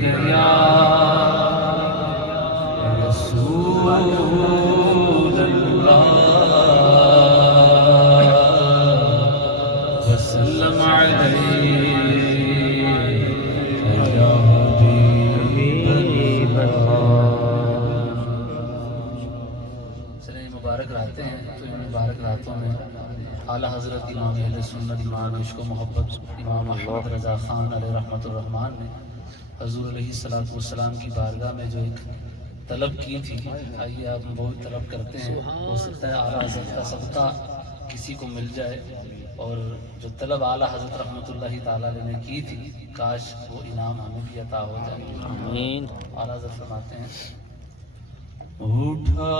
گیا رسول اللہ وسلم علیہ یا حبیب اللہ۔ چلیں مبارک راتیں ہیں، تو ان مبارک راتوں میں اعلیٰ حضرت امام اہل سنت امام عشق و محبت امام احمد رضا خان علیہ رحمۃ الرحمن نے حضور علیہ الصلوۃ والسلام کی بارگاہ میں جو ایک طلب کی تھی، آئیے آپ وہ طلب کرتے ہیں، ہو سکتا ہے اعلیٰ حضرت کا صدقہ کسی کو مل جائے، اور جو طلب اعلیٰ حضرت رحمۃ اللہ تعالیٰ علیہ نے کی تھی کاش وہ انعام ہمیں بھی عطا ہو جائے۔ آمین۔ اعلیٰ حضرت فرماتے ہیں اٹھا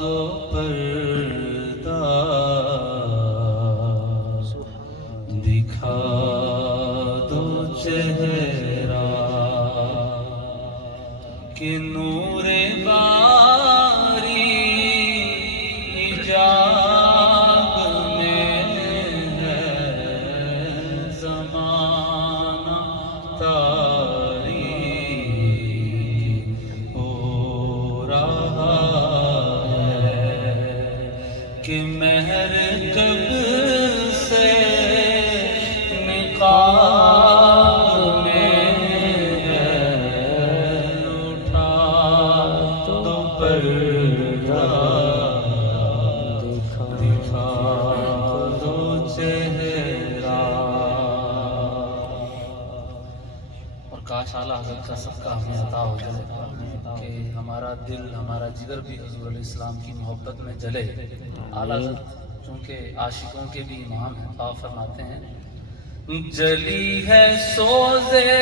دو پردہ دکھا دو چہرہ کہ نور باری حجاب میں ہے زمانہ تاریک ہو رہا ہے کہ مہر کب سے نقاب میں ہے اٹھا تو پردہ دکھا دو چہرہ۔ اور کاش اعلیٰ حضرت کا صدقہ ہمیں عطا ہو جائے کہ ہمارا دل ہمارا جگر بھی حضور علیہ السلام کی محبت میں جلے۔ اعلیٰ حضرت چونکہ عاشقوں کے بھی امام ہیں، آپ فرماتے ہیں جلی ہے سوزے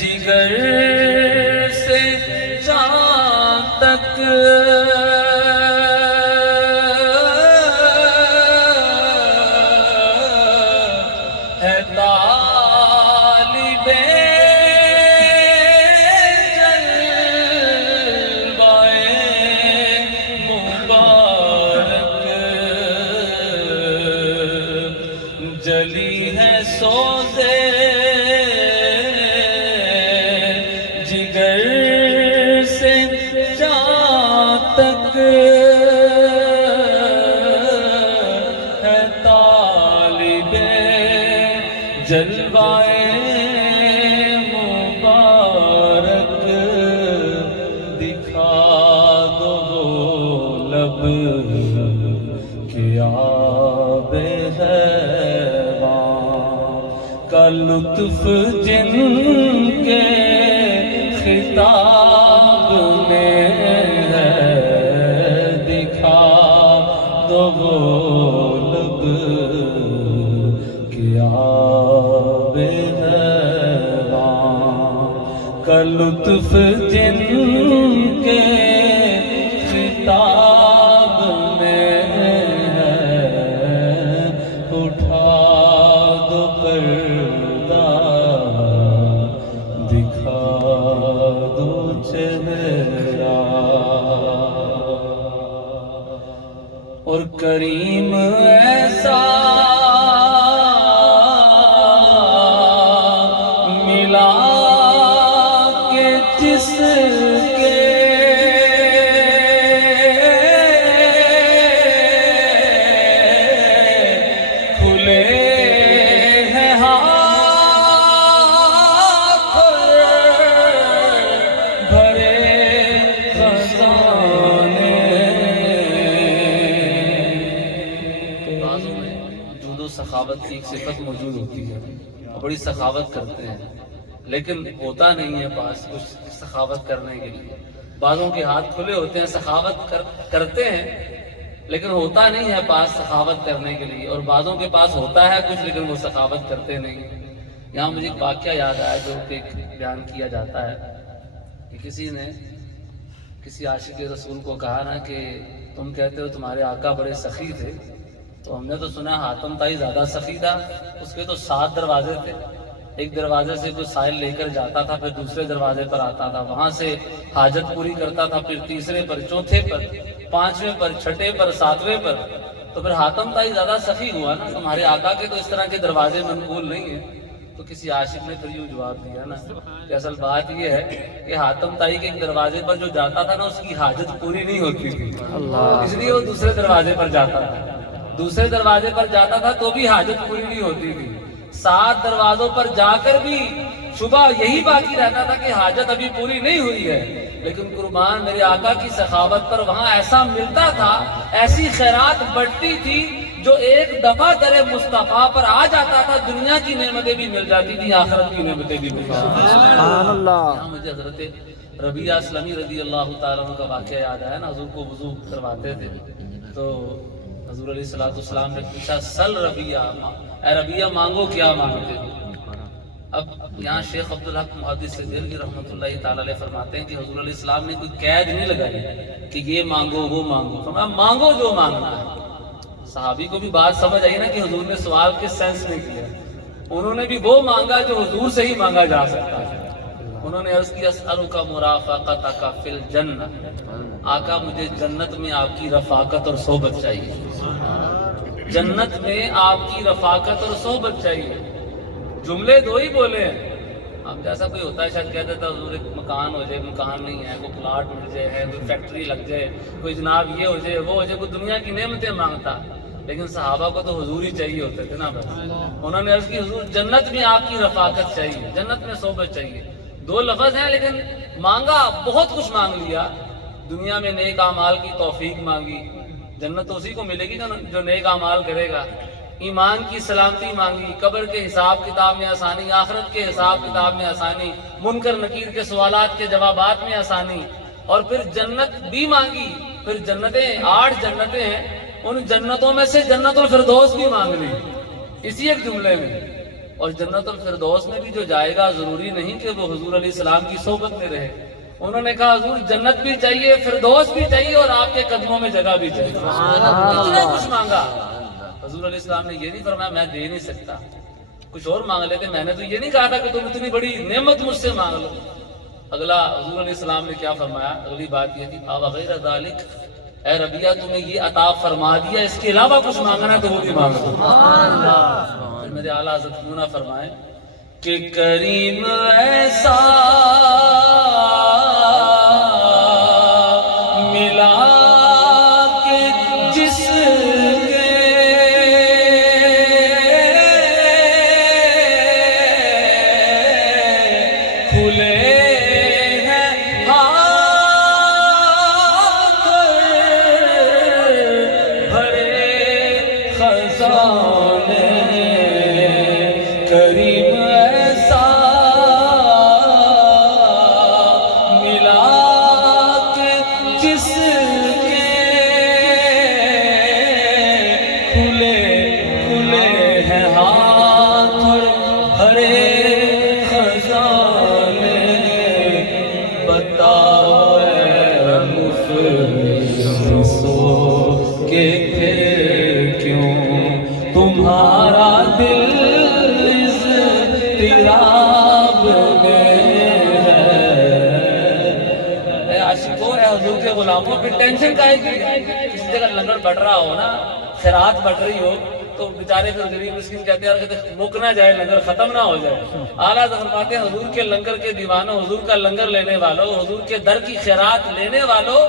جگر سے جان تک ہے طالب جلی ہے سوزے جگر سے جان تک ہے طالب جلوائے مبارک دکھا دو وہ لب کہ آب ہے کا لطف جن کے خطاب میں ہے دکھا دو وہ لب کہ آب حیوان کا لطف جن کے خطاب میں ہے اٹھا دو پردہ دکھا دو چہرہ۔ اور کریم ایسا ملا کہ جس کے کھلے ہیں ہاتھ بھرے خزانے۔ بازوں میں جود و سخاوت کی ایک صفت موجود ہوتی ہے اور بڑی سخاوت کرتے ہیں، لیکن ہوتا نہیں ہے پاس کچھ سخاوت کرنے کے لیے۔ بعضوں کے ہاتھ کھلے ہوتے ہیں، سخاوت کرتے ہیں لیکن ہوتا نہیں ہے پاس سخاوت کرنے کے لیے، اور بعضوں کے پاس ہوتا ہے کچھ لیکن وہ سخاوت کرتے نہیں۔ یہاں مجھے ایک واقعہ یاد آیا جو کہ بیان کیا جاتا ہے کہ کسی نے کسی عاشق رسول کو کہا نا کہ تم کہتے ہو تمہارے آقا بڑے سخی تھے، تو ہم نے تو سنا حاتم تائی زیادہ سخی تھا، اس کے تو 7 دروازے تھے، ایک دروازے سے کوئی سائل لے کر جاتا تھا، پھر دوسرے دروازے پر آتا تھا، وہاں سے حاجت پوری کرتا تھا، پھر تیسرے پر، چوتھے پر، 5ویں پر، 6ٹھے پر، 7ویں پر، تو پھر حاتم طائی زیادہ سخی ہوا نا، تمہارے آقا کے تو اس طرح کے دروازے منقول نہیں ہیں۔ تو کسی عاشق نے پھر یوں جواب دیا نا کہ اصل بات یہ ہے کہ حاتم طائی کے ایک دروازے پر جو جاتا تھا نا اس کی حاجت پوری نہیں ہوتی تھی، اس لیے وہ دوسرے دروازے پر جاتا تھا، دوسرے دروازے پر جاتا تھا تو بھی حاجت پوری نہیں ہوتی تھی، 7 دروازوں پر جا کر بھی شبہ یہی باقی رہتا تھا کہ حاجت ابھی پوری نہیں ہوئی ہے، لیکن قربان میرے آقا کی سخاوت پر وہاں ایسا ملتا تھا، ایسی خیرات بڑھتی تھی، جو ایک دفعہ در مصطفیٰ پر آ جاتا تھا دنیا کی نعمتیں بھی مل جاتی تھی، آخرت کی نعمتیں بھی مل جاتی تھی۔ سبحان اللہ۔ مجھے حضرت ربیعہ اسلمی رضی اللہ تعالیٰ عنہ کا واقعہ یاد آیا نا، حضور کو وضو کرواتے تھے تو حضور علیہ الصلوۃ والسلام نے پوچھا سل ربیعہ، اے ربیعہ مانگو کیا مانگتے ہو؟ اب یہاں شیخ عبدالحق محدث دہلوی رحمۃ اللہ تعالیٰ علیہ فرماتے ہیں کہ حضور علیہ السلام نے کوئی قید نہیں لگائی کہ یہ مانگو وہ مانگو، فرمایا مانگو جو مانگنا ہے۔ صحابی کو بھی بات سمجھ آئی نا کہ حضور نے سوال کے سینس نہیں کیا، انہوں نے بھی وہ مانگا جو حضور سے ہی مانگا جا سکتا ہے۔ انہوں نے عرض کی اسألک مرافقتک فی الجنہ، آقا مجھے جنت میں آپ کی رفاقت اور صحبت چاہیے، جنت میں آپ کی رفاقت اور صحبت چاہیے۔ جملے دو ہی بولے ہیں، اب جیسا کوئی ہوتا ہے شاید کہہ دیتا حضور ایک مکان ہو جائے، مکان نہیں ہے، کوئی پلاٹ مل جائے، کوئی فیکٹری لگ جائے، کوئی جناب یہ ہو جائے وہ ہو جائے، کوئی دنیا کی نعمتیں مانگتا، لیکن صحابہ کو تو حضور ہی چاہیے ہوتے تھے نا بس۔ انہوں نے عرض کی حضور جنت میں آپ کی رفاقت چاہیے، جنت میں صحبت چاہیے، 2 لفظ ہیں لیکن مانگا بہت کچھ مانگ لیا، دنیا میں نیک اعمال کی توفیق مانگی، جنت تو اسی کو ملے گی جو نیک اعمال کرے گا، ایمان کی سلامتی مانگی، قبر کے حساب کتاب میں آسانی، آخرت کے حساب کتاب میں آسانی، منکر نکیر کے سوالات کے جوابات میں آسانی، اور پھر جنت بھی مانگی، پھر جنتیں 8 جنتیں ہیں، ان جنتوں میں سے جنت الفردوس بھی مانگ لی اسی ایک جملے میں، اور جنت الفردوس میں بھی جو جائے گا ضروری نہیں کہ وہ حضور علیہ السلام کی صحبت میں رہے، انہوں نے کہا حضور جنت بھی چاہیے، فردوس بھی چاہیے، اور آپ کے قدموں میں جگہ بھی چاہیے، اتنا کچھ مانگا۔ حضور علیہ السلام نے یہ نہیں فرمایا میں دے نہیں سکتا، کچھ اور مانگ لیتے، میں نے تو یہ نہیں کہا تھا کہ تم اتنی بڑی نعمت مجھ سے مانگ لو۔ اگلا حضور علیہ السلام نے کیا فرمایا، اگلی بات یہ تھی غیر ذالک، اے ربیعہ تمہیں یہ عطا فرما دیا، اس کے علاوہ کچھ مانگنا ہے تو وہ بھی مانگ لو۔ پھر میرے اعلیٰ حضرت کیوں نہ فرمائے کہ کریم ایسا ملا کہ جس کریم ایسا ملا کہ جس کے کھلے کھلے ہیں ہاتھ اور بھرے خزانے، بتاؤ اے مفلسو کہ پھر کیوں تمہارا دل اضطراب میں ہے۔ اے عاشقوں، اے حضور کے غلاموں، پھر ٹینشن کا ہے کہ کسی جگہ لنگر بڑھ رہا ہو نا، خیرات بڑھ رہی ہو تو بیچارے پھر غریب مسکین کہتے ہیں مک نہ جائے، لنگر ختم نہ ہو جائے۔ اعلیٰ فرماتے ہیں حضور کے لنگر کے دیوانوں، حضور کا لنگر لینے والوں، حضور کے در کی خیرات لینے والوں،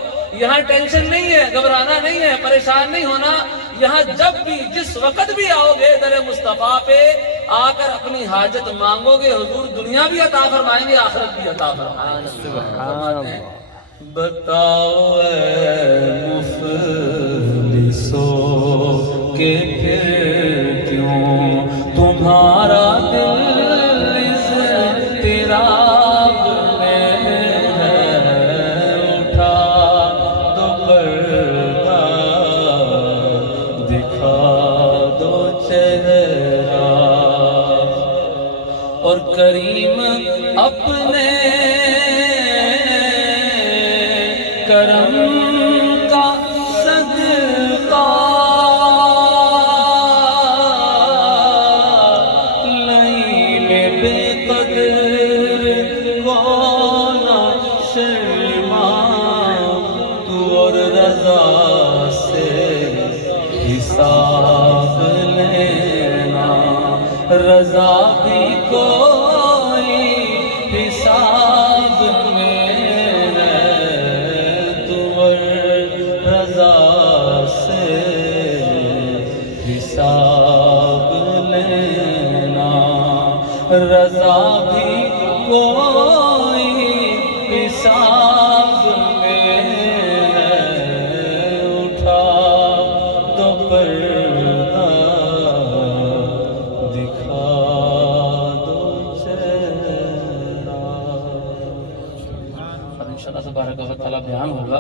یہاں ٹینشن نہیں ہے، گھبرانا نہیں ہے، پریشان نہیں ہونا، یہاں جب بھی جس وقت بھی آؤ گے در مصطفیٰ پہ آ کر اپنی حاجت مانگو گے، حضور دنیا بھی عطا فرمائیں گے، آخرت بھی عطا فرمائیں گے۔ بتاؤ اے مفلسو کہ پھر کیوں تمہارا دل اضطراب میں ہے، اٹھا دو پردہ دکھا دو چہرہ، اور کریم اپنے کرم کا صدقہ لئی میں بے قدر کو نہ شرما، تو اور رضا سے حساب رضا بھی کوئی حساب میں ہے، تو رضا سے حساب لینا، رضا بھی کوئی حساب میں ہے، اٹھا دو پردہ دکھا دو چہرہ۔ اب انشاءاللہ تبارک و تعالیٰ بیان ہوگا۔